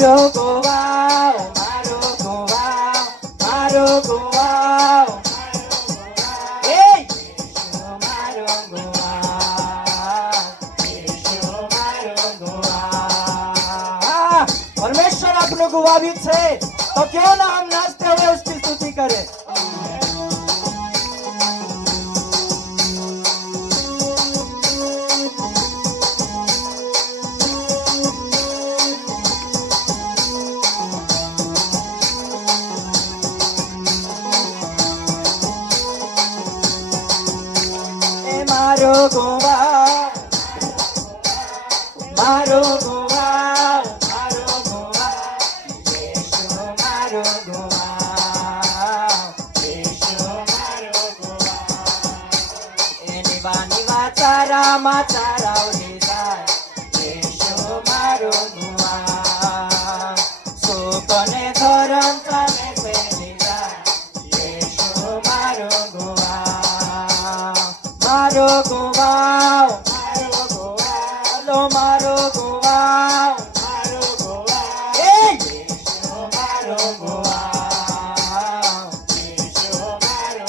મારો ગોવાળ મારો ગોવાળ મારો ગોવાળ એ મારો ગોવાળ મારો ગોવાળ પરમેશ્વર આપણું ગુવાવ્યું છે तो क्यों ना हम नाचते हुए उसकी स्तुति करें। मारो गोवाळ मारो गोवाळ मारो गोवाळ येशू मारो गोवाळ येशू मारो गोवाळ एनिवा निवा चारा माचारावली जाय येशू मारो गोवाळ सोपने धरण चाले पेली जाय येशू मारो गोवाळ मारो गोवाळ मारो गोवाळ मारो गोवाळ मारो गोवाळ ए येशू मारो गोवाळ येशू मारो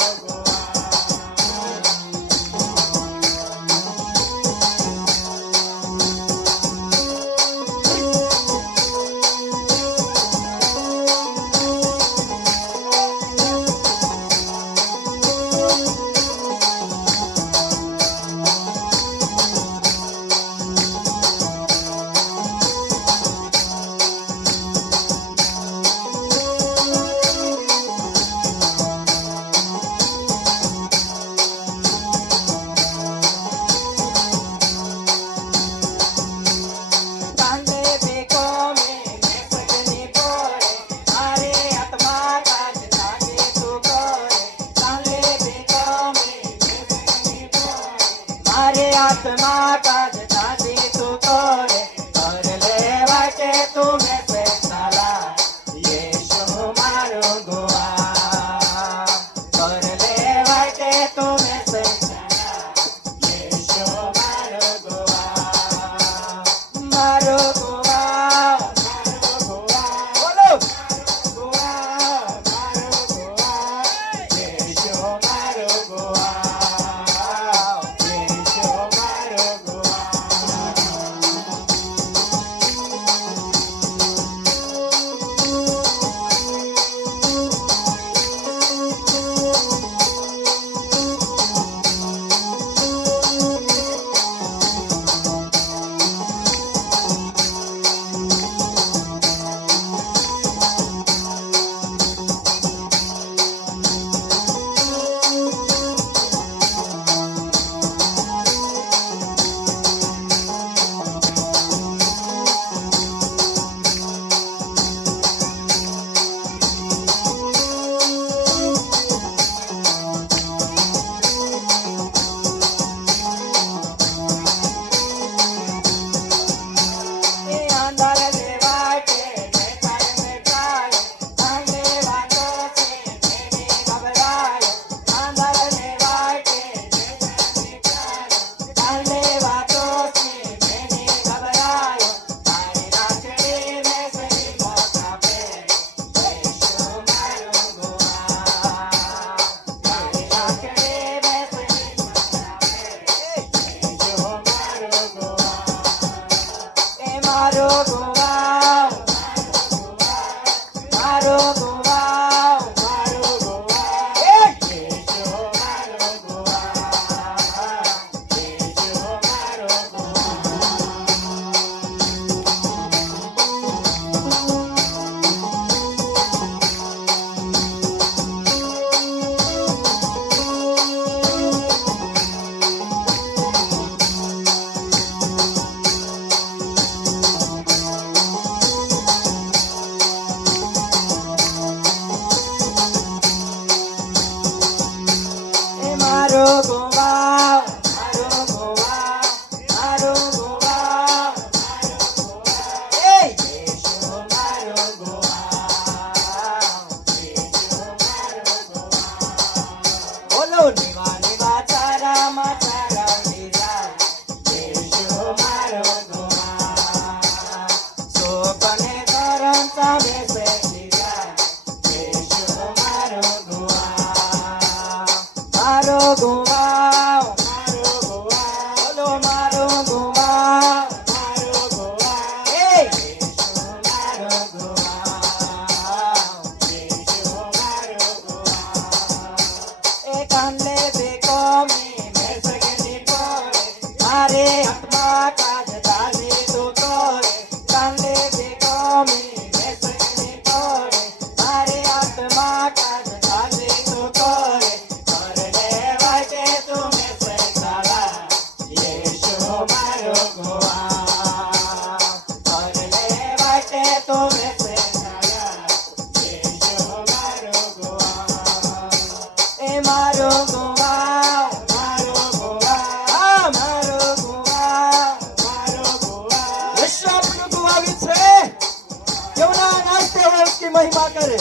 મહિમા કરે.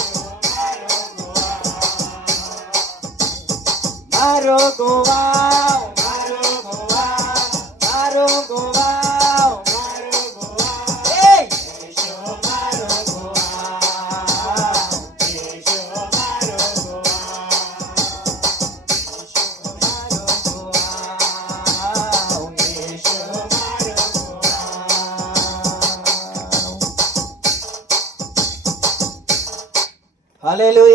મારો ગોવાવ, મારો ગોવાવ, મારો ગોવાવ, મારો ગોવાવ. એ ઈશો મારો ગોવાવ, ઈશો મારો ગોવાવ, ઈશો મારો ગોવાવ, ઈશો મારો ગોવાવ. હાલેલુયા.